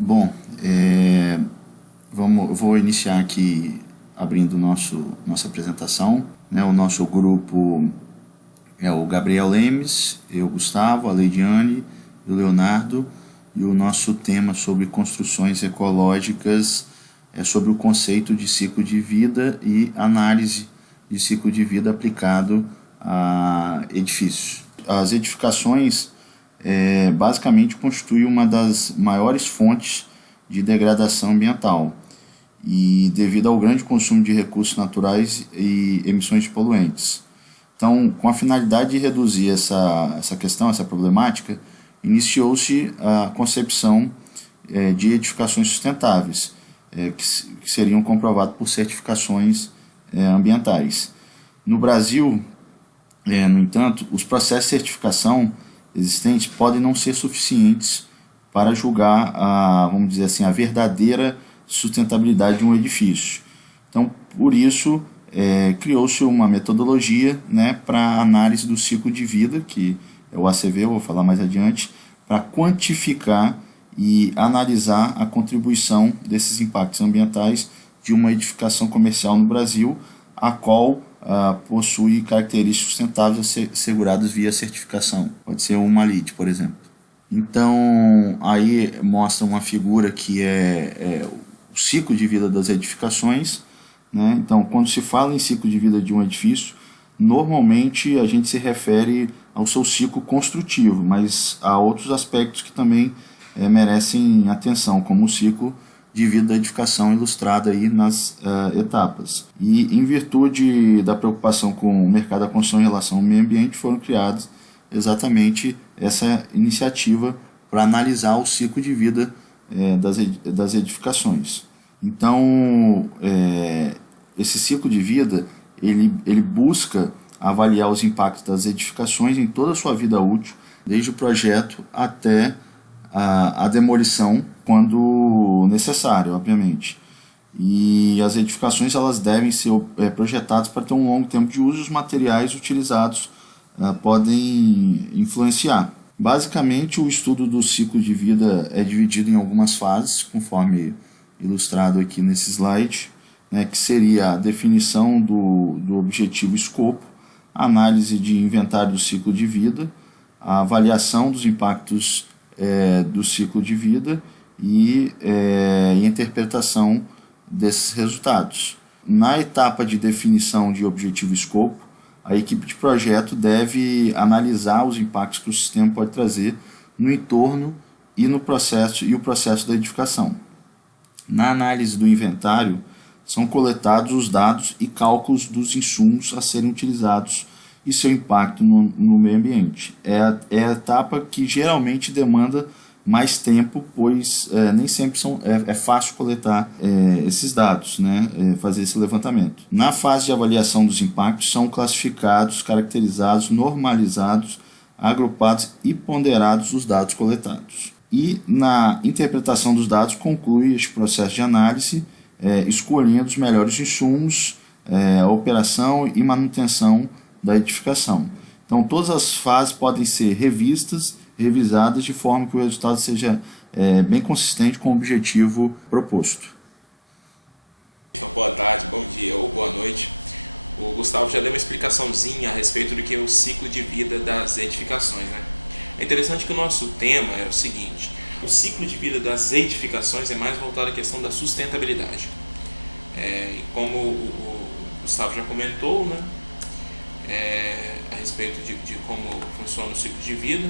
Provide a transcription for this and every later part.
Bom, vou iniciar aqui abrindo nossa apresentação. Né? O nosso grupo é o Gabriel Lemes, eu, Gustavo, a Leidiane, o Leonardo, e o nosso tema sobre construções ecológicas é sobre o conceito de ciclo de vida e análise de ciclo de vida aplicado a edifícios. As edificações basicamente constituem uma das maiores fontes de degradação ambiental e devido ao grande consumo de recursos naturais e emissões de poluentes. Então, com a finalidade de reduzir essa questão, essa problemática, iniciou-se a concepção de edificações sustentáveis, que seriam comprovadas por certificações ambientais. No Brasil, no entanto, os processos de certificação existentes podem não ser suficientes para julgar vamos dizer assim, a verdadeira sustentabilidade de um edifício. Então, por isso, criou-se uma metodologia, né, para análise do ciclo de vida, que é o ACV, eu vou falar mais adiante, para quantificar e analisar a contribuição desses impactos ambientais de uma edificação comercial no Brasil, a qual possui características sustentáveis asseguradas via certificação. Pode ser uma LEED, por exemplo. Então, aí mostra uma figura que é o ciclo de vida das edificações. Né? Então, quando se fala em ciclo de vida de um edifício, normalmente a gente se refere ao seu ciclo construtivo, mas há outros aspectos que também merecem atenção, como o ciclo de vida da edificação ilustrado aí nas etapas. E em virtude da preocupação com o mercado da construção em relação ao meio ambiente, foram criadas exatamente essa iniciativa para analisar o ciclo de vida das edificações. Então, esse ciclo de vida, ele busca avaliar os impactos das edificações em toda a sua vida útil, desde o projeto até a demolição, quando necessário, obviamente. E as edificações elas devem ser projetadas para ter um longo tempo de uso e os materiais utilizados podem influenciar. Basicamente, o estudo do ciclo de vida é dividido em algumas fases, conforme ilustrado aqui nesse slide, né, que seria a definição do objetivo e escopo, a análise de inventário do ciclo de vida, a avaliação dos impactos do ciclo de vida e interpretação desses resultados. Na etapa de definição de objetivo e escopo, a equipe de projeto deve analisar os impactos que o sistema pode trazer no entorno e o processo da edificação. Na análise do inventário, são coletados os dados e cálculos dos insumos a serem utilizados e seu impacto no meio ambiente. É a etapa que geralmente demanda mais tempo, pois nem sempre é fácil coletar esses dados, né, fazer esse levantamento. Na fase de avaliação dos impactos, são classificados, caracterizados, normalizados, agrupados e ponderados os dados coletados. E na interpretação dos dados, conclui este processo de análise, escolhendo os melhores insumos, a operação e manutenção da edificação. Então, todas as fases podem ser revisadas de forma que o resultado seja bem consistente com o objetivo proposto. Boa tarde, bom dia ou boa noite. O Gustavo já deu uma explicaçãozinha a respeito do que é o ciclo de vida das edificações, né? É interessante que o nosso tema é o seguinte: o ciclo de vida das edificações é mais voltado à questão da sustentabilidade. E como o Gustavo já comentou, né, a respeito de como funciona o ciclo de vida,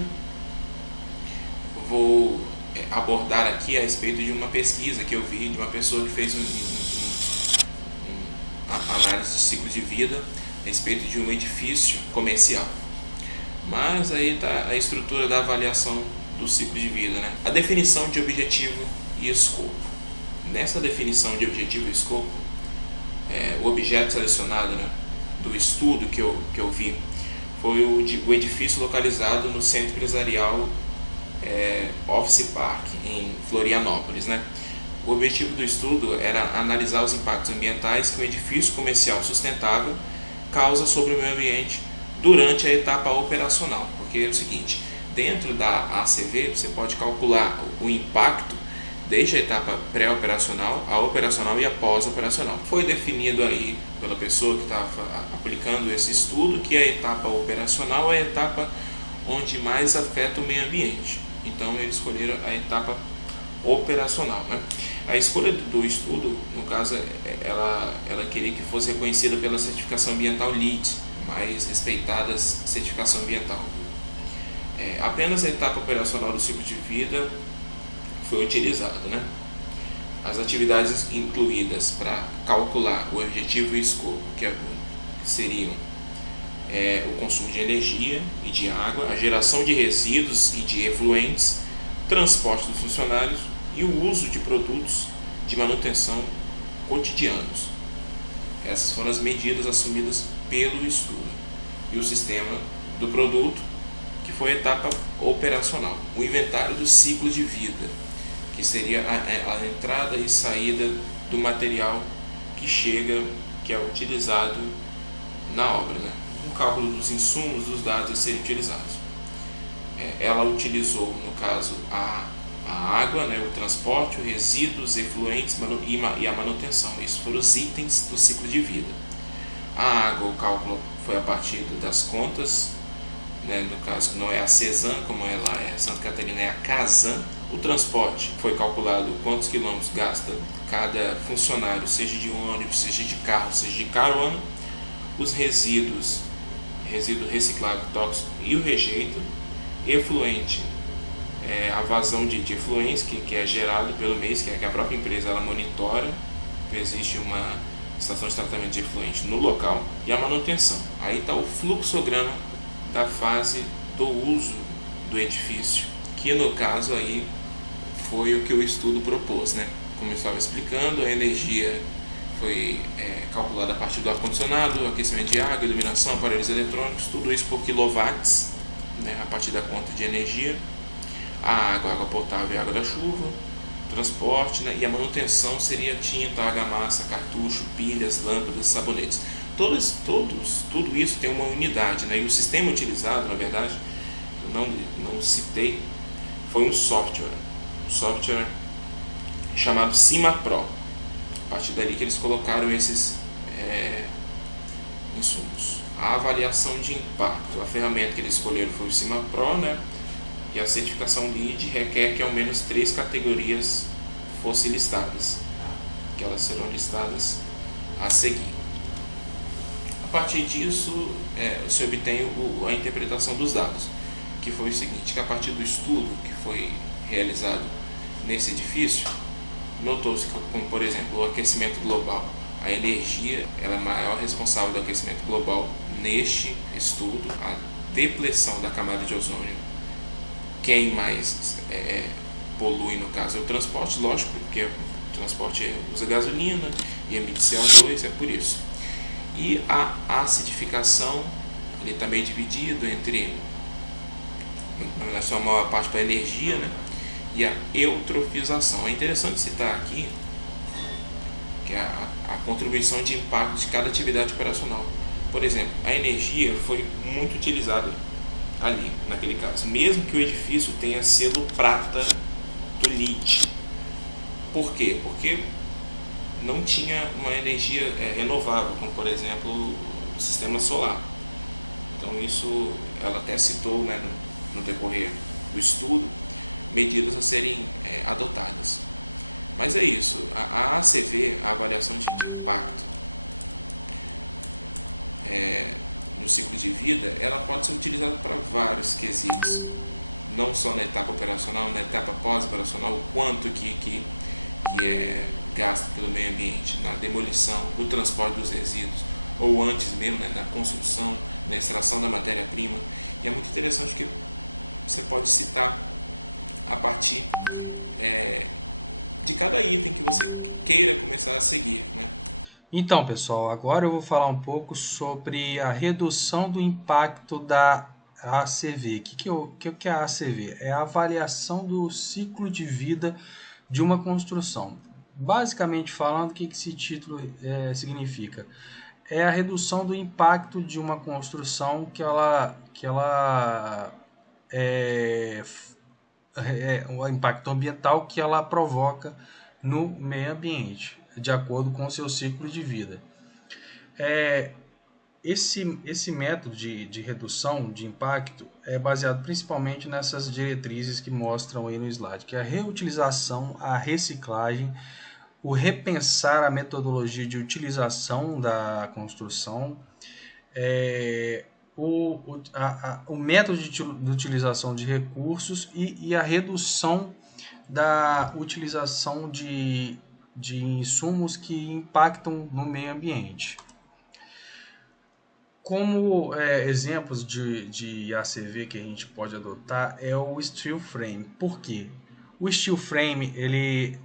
vou abordar aqui a respeito de uma pesquisa que eu vi de uma pessoa que fez uma análise de ciclo de vida a respeito de um edifício comercial. Mas aí está a estrutura da avaliação do ciclo de vida, né? A definição de objetivo e escopo. Nessa definição de objetivo e escopo, o objeto selecionado, né, do estudo que eu vi foi o edifício localizado no Centro Empresarial Office Park, em Florianópolis, né? O objetivo do estudo era analisar os impactos ambientais que um edifício comercial sustentável causa sobre o meio ambiente durante a etapa operacional, porque é o seguinte: dentro da ACV você pode calcular o impacto desde a etapa pré-operacional, a operacional e a pós-operacional. Foi definido aí pela pessoa que estava aplicando esse estudo que a etapa operacional é a etapa onde mais afeta o meio ambiente. Então eles escolheram a etapa operacional, né? A escolha do estudo, no caso, ela queria que fosse reconhecida pela certificação ambiental LEED, mais respeitada certificação ambiental. Apenas a etapa operacional do ciclo de vida foi utilizada, né? As atividades incluídas para calcular o objetivo e escopo, que seriam o consumo de energia e de água, a geração de resíduos e de efluentes, transporte dos funcionários e o uso de produtos de manutenção cotidianos. Essas foram as medidas assumidas pelo estudo. E o sistema do produto, que foi a etapa operacional. O inventário do ciclo de vida, que seria a entrada e saída do material que é utilizado na obra, né? O cálculo dos insumos, dos dados a serem utilizados. Ela utilizou, no caso, a água, né, o transporte, os resíduos, efluentes e a manutenção. Esses foram os itens do ciclo de vida. A água, o cálculo foi a partir das contas, né, no caso não é a CESAM, como é lá, Santa Catarina é a CASAM. O transporte foi calculado quantos quilômetros gasta cada funcionário, seja de ônibus, seja de carro, seja de carona. Os resíduo reciclável, tóxico e o rejeito. Efluente, a vazão de efluentes que é gerado pelo mês, que a própria empresa ela monitora, existe uma estação de tratamento de efluente no local. E a manutenção, aí está o fluxograma da fase do uso do edifício, que no caso aí foi o que o estudo propôs, né? Como eu estava explicando, a energia foi calculada a partir do ar-condicionado, aquecimento de água, iluminação, aparelhos eletrônicos, tudo isso por quilowatts, né, a partir da conta de energia. A água potável e água da chuva, transporte, né, e a manutenção seria tinta, argamassa, cartucho, pilhas, lâmpadas, sabonetes. Tudo isso tem uma unidade, né, e o sistema utilizado, na verdade, eu não citei, foi um software chamado CIMAPRO. A partir dali que eles colocaram esses insumos. A avaliação de impacto, a ferramenta que eles escolheram foi o CIMAPRO, né? E a certificação LEED requer que ao menos 3 categorias fossem listadas, que elas serão listadas a seguir. A partir disso, se obtém a interpretação dos dados, que foi o seguinte, que a partir do estudo que foi realizado nesse edifício, notou-se que, como por exemplo, o aquecimento global, a energia ela é a maior responsável do aquecimento global neste estudo, a depleção da camada de ozônio. Quem mais polui, no caso, é o transporte, lógico, porque o transporte usa gasolina e emite CO2, é por isso. E a acidificação, ele também dividido entre, na verdade, só a maior parte para a energia, né? E a eutrofização. É interessante citar aqui que a contribuição de impacto de cada atividade operacional. Por exemplo, a energia foi muito utilizada ali, naquele caso, mesmo que o edifício tenha selo prata do LEED. Por quê? Porque não tinha uma energia renovável, como por exemplo o sistema solar. Então isso ela até citou, né, no decorrer do estudo, medidas a serem adotadas. Mas é isso, a ACV, a avaliação de impacto no ciclo de vida, ela pode ser utilizada para vários quesitos, não só na etapa operacional, na etapa pós-operacional, o quanto que é gasto pelo meio ambiente, na demolição, no transporte dos resíduos, ou antes mesmo, né, na construção, na extração da matéria-prima. E é muito interessante que você pode citar a partir de cada item que você queira começar a seguir, né? Então, pessoal, agora eu vou falar um pouco sobre a redução do impacto da ACV. O que é a ACV? É a avaliação do ciclo de vida de uma construção. Basicamente falando, o que esse título significa? É a redução do impacto de uma construção que ela o impacto ambiental que ela provoca no meio ambiente, de acordo com o seu ciclo de vida. Esse método de redução de impacto é baseado principalmente nessas diretrizes que mostram aí no slide, que é a reutilização, a reciclagem, o repensar a metodologia de utilização da construção, o método de utilização de recursos e a redução da utilização de insumos que impactam no meio ambiente. Como exemplos de ACV que a gente pode adotar é o steel frame. Por quê? O steel frame ele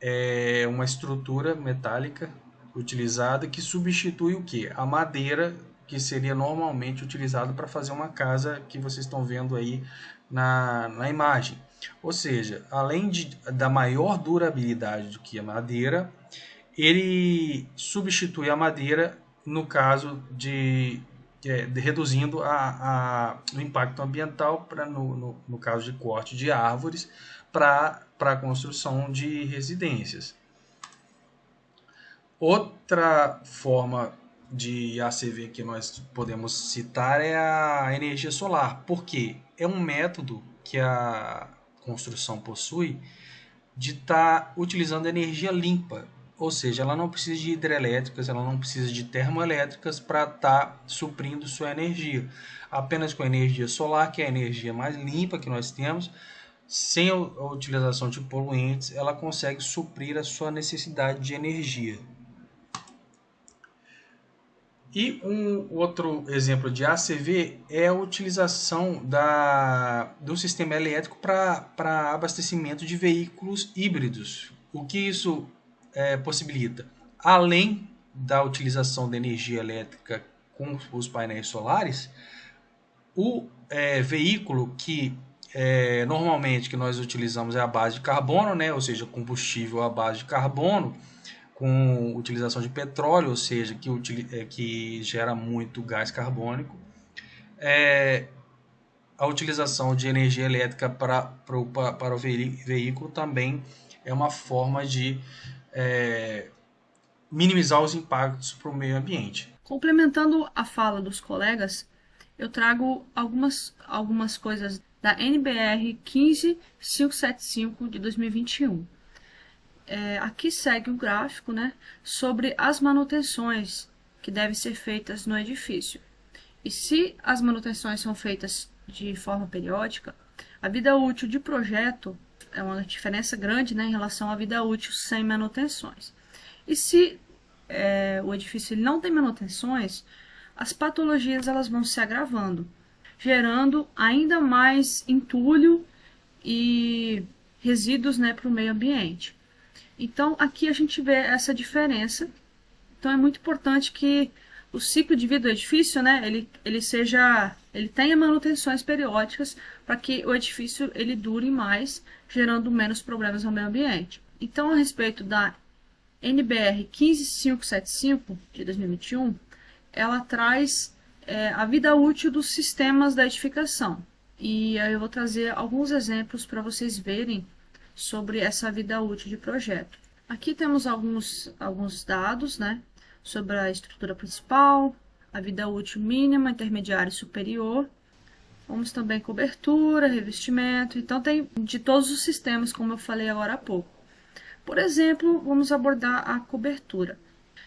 é uma estrutura metálica utilizada que substitui o quê? A madeira que seria normalmente utilizada para fazer uma casa que vocês estão vendo aí na imagem. Ou seja, além da maior durabilidade do que a madeira, ele substitui a madeira no caso reduzindo o impacto ambiental no caso de corte de árvores para a construção de residências. Outra forma de ACV que nós podemos citar é a energia solar, porque é um método que a construção possui de estar utilizando energia limpa. Ou seja, ela não precisa de hidrelétricas, ela não precisa de termoelétricas para estar suprindo sua energia. Apenas com a energia solar, que é a energia mais limpa que nós temos, sem a utilização de poluentes, ela consegue suprir a sua necessidade de energia. E um outro exemplo de ACV é a utilização do sistema elétrico para abastecimento de veículos híbridos. O que isso possibilita? Além da utilização da energia elétrica com os painéis solares, o veículo que normalmente que nós utilizamos é a base de carbono, né? Ou seja, combustível à base de carbono, com utilização de petróleo, ou seja, que gera muito gás carbônico. A utilização de energia elétrica para o veículo também é uma forma de minimizar os impactos para o meio ambiente. Complementando a fala dos colegas, eu trago algumas coisas da NBR 15575 de 2021. Aqui segue um gráfico, né, sobre as manutenções que devem ser feitas no edifício. E se as manutenções são feitas de forma periódica, a vida útil de projeto é uma diferença grande, né, em relação à vida útil sem manutenções. E se o edifício ele não tem manutenções, as patologias elas vão se agravando, gerando ainda mais entulho e resíduos, né, para o meio ambiente. Então, aqui a gente vê essa diferença. Então, é muito importante que o ciclo de vida do edifício, né, ele tenha manutenções periódicas para que o edifício ele dure mais, gerando menos problemas ao meio ambiente. Então, a respeito da NBR 15575 de 2021, ela traz a vida útil dos sistemas da edificação. E aí eu vou trazer alguns exemplos para vocês verem sobre essa vida útil de projeto. Aqui temos alguns dados, né, sobre a estrutura principal, a vida útil mínima, intermediária e superior. Vamos também cobertura, revestimento. Então tem de todos os sistemas, como eu falei agora há pouco. Por exemplo, vamos abordar a cobertura.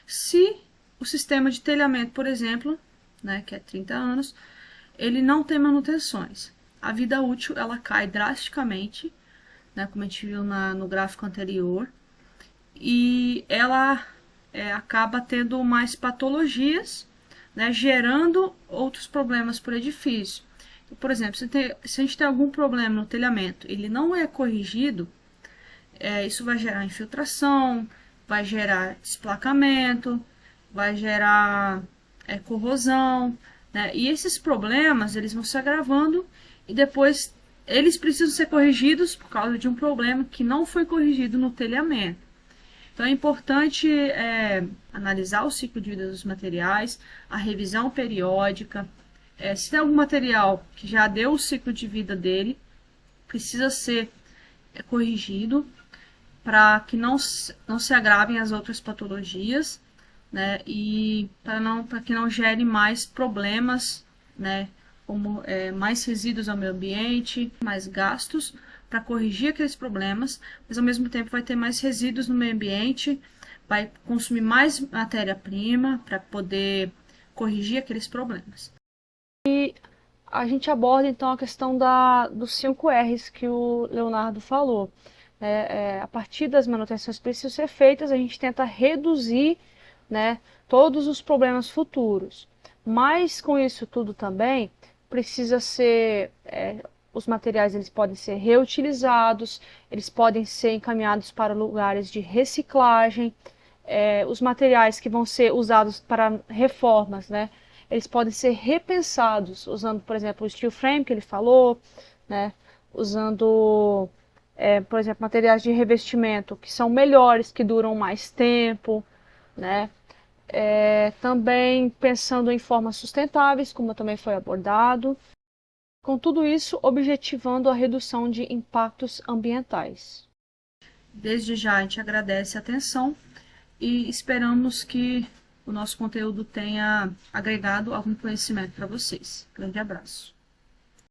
Se o sistema de telhamento, por exemplo, né, que é 30 anos, ele não tem manutenções, a vida útil ela cai drasticamente, né, como a gente viu no gráfico anterior, e ela acaba tendo mais patologias, né, gerando outros problemas para o edifício. Então, por exemplo, se a gente tem algum problema no telhamento, ele não é corrigido, isso vai gerar infiltração, vai gerar desplacamento, vai gerar corrosão, né, e esses problemas eles vão se agravando e depois eles precisam ser corrigidos por causa de um problema que não foi corrigido no telhamento. Então é importante analisar o ciclo de vida dos materiais, a revisão periódica. Se tem algum material que já deu o ciclo de vida dele, precisa ser corrigido para que não se agravem as outras patologias, né, e para que não gere mais problemas, né, como mais resíduos ao meio ambiente, mais gastos para corrigir aqueles problemas, mas ao mesmo tempo vai ter mais resíduos no meio ambiente, vai consumir mais matéria-prima para poder corrigir aqueles problemas. E a gente aborda então a questão dos 5 R's que o Leonardo falou. A partir das manutenções que precisam ser feitas, a gente tenta reduzir, né, todos os problemas futuros. Mas com isso tudo também precisa ser, os materiais eles podem ser reutilizados, eles podem ser encaminhados para lugares de reciclagem, os materiais que vão ser usados para reformas, né, eles podem ser repensados, usando, por exemplo, o steel frame que ele falou, né, usando, por exemplo, materiais de revestimento que são melhores, que duram mais tempo, né, também pensando em formas sustentáveis, como também foi abordado. Com tudo isso, objetivando a redução de impactos ambientais. Desde já a gente agradece a atenção e esperamos que o nosso conteúdo tenha agregado algum conhecimento para vocês. Grande abraço.